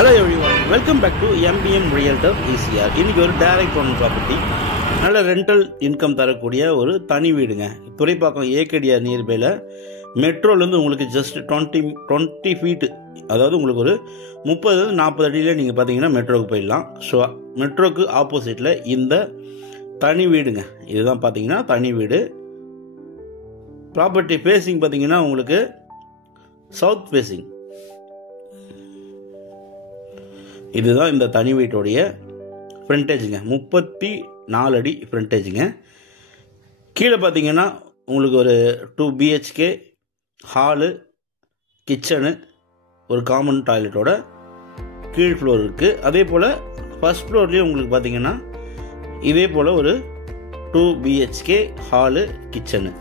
Hello everyone, welcome back to MBM Realtor ECR. இன்னைக்கு ஒரு direct own property, நல்ல rental income தரக்கூடிய ஒரு தனி வீடுங்க. துறைப்பாக்கம் ஏகேடிஆர் நியர்பைல மெட்ரோலேருந்து உங்களுக்கு ஜஸ்ட் 20 ஃபீட், அதாவது உங்களுக்கு ஒரு 30-40 அடியில் நீங்கள் பார்த்தீங்கன்னா மெட்ரோவுக்கு போயிடலாம். ஸோ மெட்ரோக்கு ஆப்போசிட்டில் இந்த தனி வீடுங்க. இதுதான் பார்த்தீங்கன்னா தனி வீடு. ப்ராப்பர்ட்டி ஃபேஸிங் பார்த்தீங்கன்னா உங்களுக்கு சவுத் ஃபேஸிங். இதுதான் இந்த தனி வீட்டுடைய ஃப்ரண்டேஜுங்க. 34 அடி ஃப்ரண்டேஜுங்க. கீழே பார்த்தீங்கன்னா உங்களுக்கு ஒரு 2 BHK ஹாலு, கிச்சனு, ஒரு காமன் டாய்லெட்டோட கீழ் ஃப்ளோர் இருக்குது. அதே போல் ஃபர்ஸ்ட் ஃப்ளோர்லேயும் உங்களுக்கு பார்த்தீங்கன்னா இதே போல் ஒரு 2 BHK ஹாலு, கிச்சனு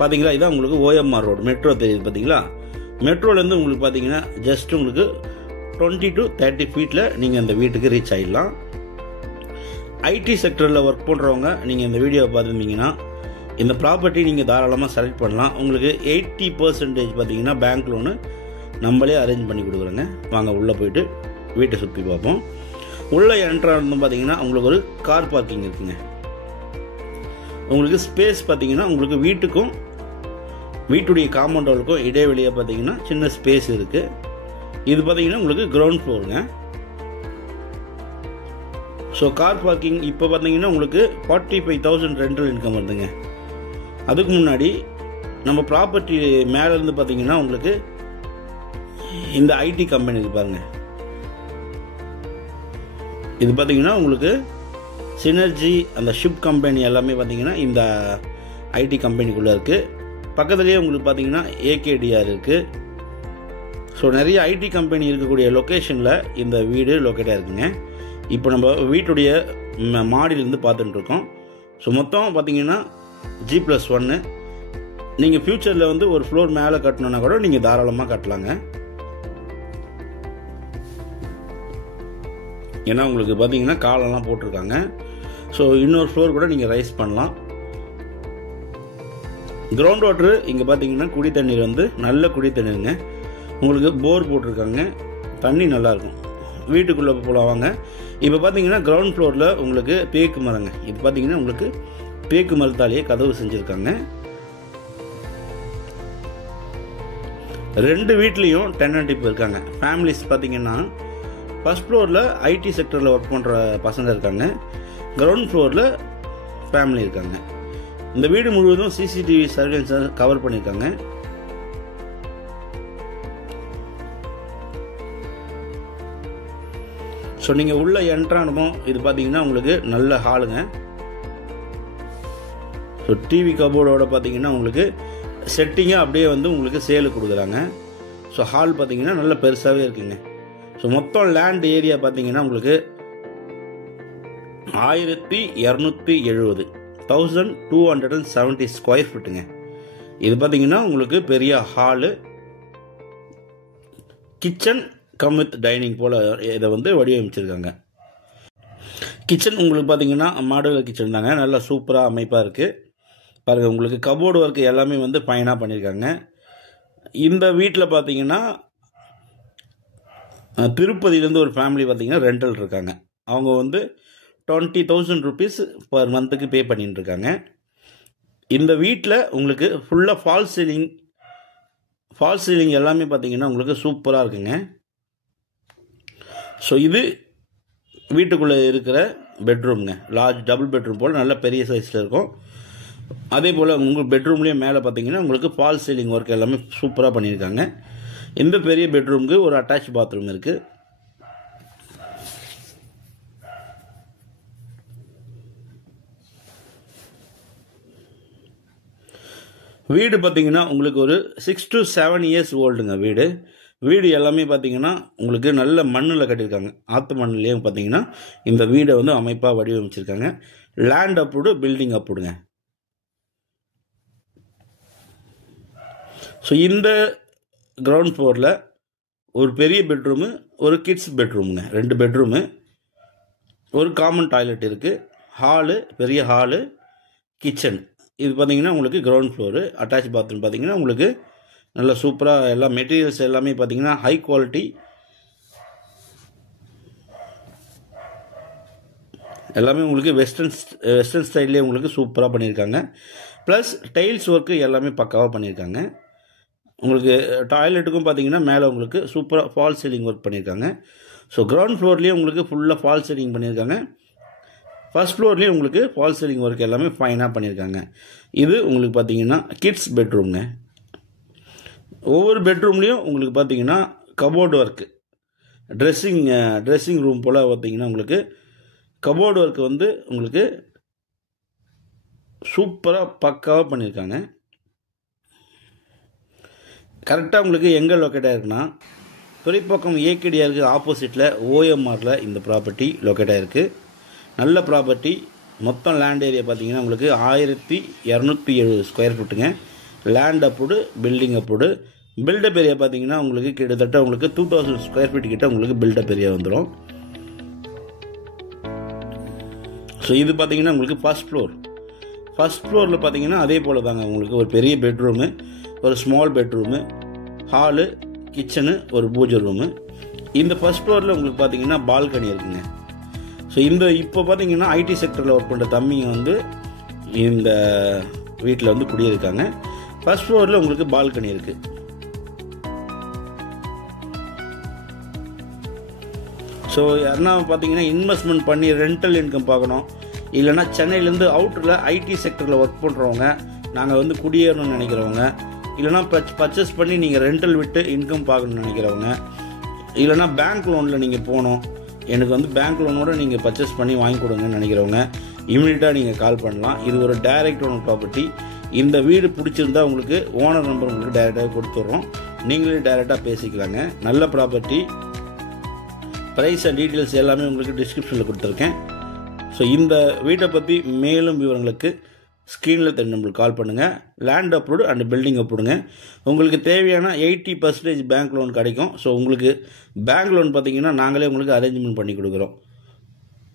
பார்த்தீங்களா. இதான் உங்களுக்கு OMR ரோடு, மெட்ரோ தெரியுது பார்த்தீங்களா. மெட்ரோலேருந்து உங்களுக்கு பார்த்தீங்கன்னா ஜஸ்ட் உங்களுக்கு 20 to 30 ஃபீட்டில் நீங்கள் இந்த வீட்டுக்கு ரீச் ஆகிடலாம். ஐடி செக்டரில் ஒர்க் பண்ணுறவங்க நீங்கள் இந்த வீடியோவை பார்த்துருந்தீங்கன்னா இந்த ப்ராப்பர்ட்டி நீங்கள் தாராளமாக செலக்ட் பண்ணலாம். உங்களுக்கு 80% பார்த்தீங்கன்னா பேங்க் லோனு நம்மளே அரேஞ்ச் பண்ணி கொடுக்குறோங்க. வாங்க உள்ளே போயிட்டு வீட்டை சுற்றி பார்ப்போம். உள்ளே என்ட்ரானதும் பார்த்தீங்கன்னா உங்களுக்கு ஒரு கார் பார்க்கிங் இருக்குங்க. உங்களுக்கு ஸ்பேஸ் பார்த்தீங்கன்னா உங்களுக்கு வீட்டுக்கும் வீட்டுடைய காம்பவுண்டுக்கும் இடைவெளியாக பார்த்தீங்கன்னா சின்ன ஸ்பேஸ் இருக்குது. இது பார்த்தீங்கன்னா உங்களுக்கு கிரவுண்ட் ஃப்ளோருங்க. ஸோ கார் பார்க்கிங் இப்போ பார்த்தீங்கன்னா உங்களுக்கு 45,000 ரெண்டல் இன்கம் வருதுங்க. அதுக்கு முன்னாடி நம்ம ப்ராப்பர்ட்டி மேலேருந்து பார்த்தீங்கன்னா உங்களுக்கு இந்த ஐடி கம்பெனி இது பாருங்க. இது பார்த்தீங்கன்னா உங்களுக்கு சினர்ஜி, அந்த ஷிப் கம்பெனி எல்லாமே பார்த்தீங்கன்னா இந்த ஐடி கம்பெனிக்குள்ளே இருக்குது. பக்கத்துலேயே உங்களுக்கு பார்த்தீங்கன்னா ஏகேடிஆர் இருக்குது. ஸோ நிறைய ஐடி கம்பெனி இருக்கக்கூடிய லொக்கேஷனில் இந்த வீடு லொக்கேட்டாக இருக்குங்க. இப்போ நம்ம வீட்டுடைய மாடியிலேருந்து பார்த்துட்டு இருக்கோம். ஸோ மொத்தம் பார்த்தீங்கன்னா G+1. நீங்கள் ஃப்யூச்சரில் வந்து ஒரு ஃப்ளோர் மேலே கட்டணுன்னா கூட நீங்கள் தாராளமாக கட்டலாங்க. ஏன்னா உங்களுக்கு பார்த்தீங்கன்னா காலெல்லாம் போட்டிருக்காங்க. ஸோ இன்னொரு ஃப்ளோர் கூட நீங்கள் ரைஸ் பண்ணலாம். கிரவுண்ட் வாட்டரு இங்கே பார்த்தீங்கன்னா குடி தண்ணீர் வந்து நல்ல குடி தண்ணீருங்க. உங்களுக்கு போர் போட்டிருக்காங்க, தண்ணி நல்லாயிருக்கும். வீட்டுக்குள்ளே போகலாம் வாங்க. இப்போ பார்த்தீங்கன்னா கிரவுண்ட் ஃப்ளோரில் உங்களுக்கு தேக்கு மரங்க. இது பார்த்தீங்கன்னா உங்களுக்கு தேக்கு மரத்தாலேயே கதவு செஞ்சுருக்காங்க. 2 வீட்லேயும் டெனன்ட் இப்போ இருக்காங்க. ஃபேமிலிஸ் பார்த்தீங்கன்னா ஃபர்ஸ்ட் ஃப்ளோரில் ஐடி செக்டரில் ஒர்க் பண்ணுற பசங்க இருக்காங்க, கிரவுண்ட் ஃப்ளோரில் ஃபேமிலி இருக்காங்க. இந்த வீடு முழுவதும் CCTV சர்வேலன்ஸை கவர் பண்ணியிருக்காங்க. ஸோ நீங்கள் உள்ள என்ட்ரானதும் இது பார்த்தீங்கன்னா உங்களுக்கு நல்ல ஹாலுங்க. ஸோ டிவி கபோர்டோட பார்த்தீங்கன்னா உங்களுக்கு செட்டிங்காக அப்படியே வந்து உங்களுக்கு சேலு கொடுக்குறாங்க. ஸோ ஹால் பார்த்தீங்கன்னா நல்ல பெருசாகவே இருக்குங்க. ஸோ மொத்தம் லேண்ட் ஏரியா பார்த்தீங்கன்னா உங்களுக்கு 1270 1270 ஸ்கொயர் ஃபீட்டுங்க. இது பார்த்தீங்கன்னா உங்களுக்கு பெரிய hall, kitchen cum with dining போல் இதை வந்து வடிவமைச்சிருக்காங்க. கிச்சன் உங்களுக்கு பார்த்தீங்கன்னா மாடுலர் கிச்சன் தாங்க, நல்லா சூப்பராக அமைப்பாக இருக்குது பாருங்கள். உங்களுக்கு கபோர்டு ஒர்க் எல்லாமே வந்து ஃபைனாக பண்ணியிருக்காங்க. இந்த வீட்டில் பார்த்தீங்கன்னா திருப்பதியிலேருந்து ஒரு ஃபேமிலி பார்த்தீங்கன்னா ரெண்டல் இருக்காங்க. அவங்க வந்து 20,000 rupees பர் மந்த்துக்கு பே பண்ணிட்டு இருக்காங்க. இந்த வீட்டில் உங்களுக்கு ஃபுல்லாக ஃபால் சீலிங் எல்லாமே பார்த்தீங்கன்னா உங்களுக்கு சூப்பராக இருக்குங்க. ஸோ இது வீட்டுக்குள்ளே இருக்கிற பெட்ரூம்ங்க. லார்ஜ் டபுள் பெட்ரூம் போல் நல்ல பெரிய சைஸில் இருக்கும். அதே போல் உங்களுக்கு பெட்ரூம்லேயே மேலே பார்த்தீங்கன்னா உங்களுக்கு ஃபால் சீலிங் ஒர்க் எல்லாமே சூப்பராக பண்ணியிருக்காங்க. இந்த பெரிய பெட்ரூமுக்கு ஒரு அட்டாச் பாத்ரூம் இருக்குது. வீடு பார்த்தீங்கன்னா உங்களுக்கு ஒரு 6 to 7 years ஓல்டுங்க வீடு எல்லாமே பார்த்தீங்கன்னா உங்களுக்கு நல்ல மண்ணில் கட்டியிருக்காங்க. ஆற்று மண்ணிலேயே பார்த்தீங்கன்னா இந்த வீடை வந்து அமைப்பாக வடிவமைச்சிருக்காங்க. லேண்ட் அப்ரூவ்டு, பில்டிங் அப்ரூவ்டுங்க. ஸோ இந்த கிரவுண்ட் ஃப்ளோரில் ஒரு பெரிய பெட்ரூமு, ஒரு கிட்ஸ் பெட்ரூமுங்க, 2 பெட்ரூமு, ஒரு காமன் டாய்லெட் இருக்குது, ஹாலு, பெரிய ஹாலு, கிச்சன். இது பார்த்தீங்கன்னா உங்களுக்கு கிரவுண்ட் ஃப்ளோரு. அட்டாச் பாத்ரூம் பார்த்தீங்கன்னா உங்களுக்கு நல்லா சூப்பராக எல்லா மெட்டீரியல்ஸ் எல்லாமே பார்த்தீங்கன்னா ஹை குவாலிட்டி எல்லாமே உங்களுக்கு வெஸ்டர்ன் ஸ்டைல்லே உங்களுக்கு சூப்பராக பண்ணியிருக்காங்க. ப்ளஸ் டைல்ஸ் ஒர்க்கு எல்லாமே பக்காவாக பண்ணியிருக்காங்க. உங்களுக்கு டாய்லெட்டுக்கும் பார்த்தீங்கன்னா மேலே உங்களுக்கு சூப்பராக ஃபால் சீலிங் ஒர்க் பண்ணியிருக்காங்க. ஸோ கிரவுண்ட் ஃப்ளோர்லேயே உங்களுக்கு ஃபுல்லாக ஃபால் சீலிங் பண்ணியிருக்காங்க. ஃபர்ஸ்ட் ஃப்ளோர்லேயும் உங்களுக்கு ஃபால் சீலிங் ஒர்க் எல்லாமே ஃபைனாக பண்ணியிருக்காங்க. இது உங்களுக்கு பார்த்தீங்கன்னா கிட்ஸ் பெட்ரூம்ங்க. ஒவ்வொரு பெட்ரூம்லேயும் உங்களுக்கு பார்த்தீங்கன்னா கபோர்டு ஒர்க்கு, ட்ரெஸ்ஸிங் ரூம் போல் பார்த்தீங்கன்னா உங்களுக்கு கபோர்டு ஒர்க்கு வந்து உங்களுக்கு சூப்பராக பக்காவாக பண்ணியிருக்காங்க. கரெக்டாக உங்களுக்கு எங்கே லொக்கேட் ஆகிருக்குன்னா துறைப்பக்கம் ஏகேடிஆருக்கு ஆப்போசிட்டில் ஓஎம்ஆரில் இந்த ப்ராப்பர்ட்டி லொக்கேட் ஆகிருக்கு. நல்ல ப்ராப்பர்ட்டி. மொத்தம் லேண்ட் ஏரியா பார்த்தீங்கன்னா உங்களுக்கு 1270 ஸ்கொயர் ஃபீட்டுங்க. Land approved, building approved. Built up area பார்த்தீங்கன்னா உங்களுக்கு கிட்டத்தட்ட உங்களுக்கு 2000 ஸ்கொயர் ஃபீட் கிட்ட உங்களுக்கு பில்டப் ஏரியா வந்துடும். ஸோ இது பார்த்தீங்கன்னா உங்களுக்கு ஃபர்ஸ்ட் ஃப்ளோரில் பார்த்தீங்கன்னா அதே போல் தாங்க உங்களுக்கு ஒரு பெரிய பெட்ரூமு, ஒரு ஸ்மால் பெட்ரூமு, ஹாலு, கிச்சனு, ஒரு பூஜை ரூமு. இந்த ஃபர்ஸ்ட் ஃப்ளோரில் உங்களுக்கு பார்த்தீங்கன்னா பால்கனி இருக்குங்க. ஸோ இப்போ பார்த்தீங்கன்னா ஐடி செக்டரில் ஒர்க் பண்ணுற தம்பிங்க வந்து இந்த வீட்டில் வந்து குடியிருக்காங்க. ஃபர்ஸ்ட் ஃப்ளோரில் உங்களுக்கு பால்கனி இருக்குது. ஸோ யாருன்னா பார்த்தீங்கன்னா இன்வெஸ்ட்மெண்ட் பண்ணி ரெண்டல் இன்கம் பார்க்கணும், இல்லைனா சென்னையிலேருந்து அவுட்டரில் ஐடி செக்டரில் ஒர்க் பண்ணுறவங்க, நாங்கள் வந்து குடியேறணும்னு நினைக்கிறவங்க, இல்லைனா பர்ச்சேஸ் பண்ணி நீங்கள் ரெண்டல் விட்டு இன்கம் பார்க்கணும்னு நினைக்கிறவங்க, இல்லைனா பேங்க் லோனில் நீங்கள் போகணும், எனக்கு வந்து பேங்க் லோனோட நீங்கள் பர்ச்சேஸ் பண்ணி வாங்கி கொடுங்கன்னு நினைக்கிறவங்க இமீடியட்டாக நீங்கள் கால் பண்ணலாம். இது ஒரு டைரக்ட் ஓனர் ப்ராப்பர்ட்டி. இந்த வீடு பிடிச்சிருந்தா உங்களுக்கு ஓனர் நம்பர் உங்களுக்கு டைரெக்டாக கொடுத்துட்றோம், நீங்களே டைரெக்டாக பேசிக்கலாங்க. நல்ல ப்ராப்பர்ட்டி. ப்ரைஸ் அண்ட் டீட்டெயில்ஸ் எல்லாமே உங்களுக்கு டிஸ்கிரிப்ஷனில் கொடுத்துருக்கேன். ஸோ இந்த வீட்டை பற்றி மேலும் விவரங்களுக்கு ஸ்க்ரீனில் தெரிஞ்ச நம்பருக்கு கால் பண்ணுங்கள். லேண்ட் அப்ரூவ்டு அண்ட் பில்டிங் அப்ரூவ்டுங்க. உங்களுக்கு தேவையான 80% பேங்க் லோன் கிடைக்கும். ஸோ உங்களுக்கு பேங்க் லோன் பார்த்தீங்கன்னா நாங்களே உங்களுக்கு அரேஞ்ச்மெண்ட் பண்ணி கொடுக்குறோம்.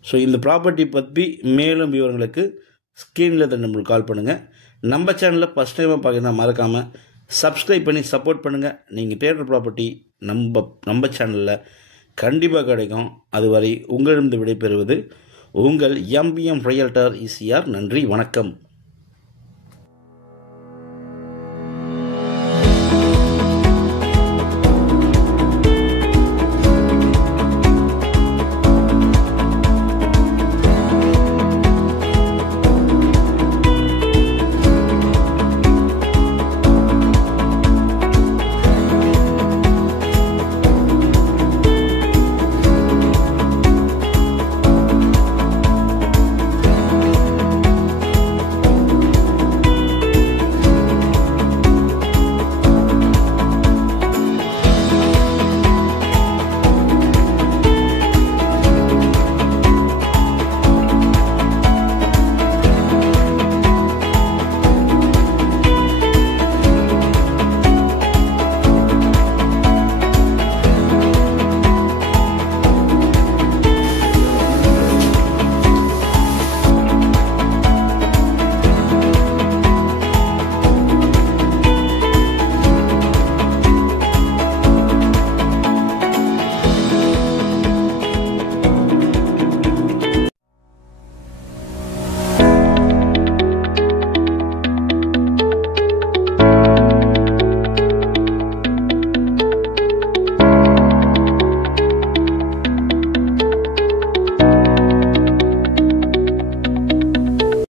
ஸோ இந்த ப்ராப்பர்ட்டி பற்றி மேலும் விவரங்களுக்கு ஸ்க்ரீனில் தெரிஞ்ச நம்பருக்கு கால் பண்ணுங்கள். நம்ம சேனலில் ஃபஸ்ட் டைமாக பார்க்குறதா மறக்காமல் சப்ஸ்கிரைப் பண்ணி சப்போர்ட் பண்ணுங்கள். நீங்கள் தேடுற ப்ராப்பர்ட்டி நம்ம சேனலில் கண்டிப்பாக கிடைக்கும். அதுவரை உங்களிடம் விடைபெறுவது உங்கள் எம்பிஎம் ரியல்டர் ஈசிஆர். நன்றி, வணக்கம்.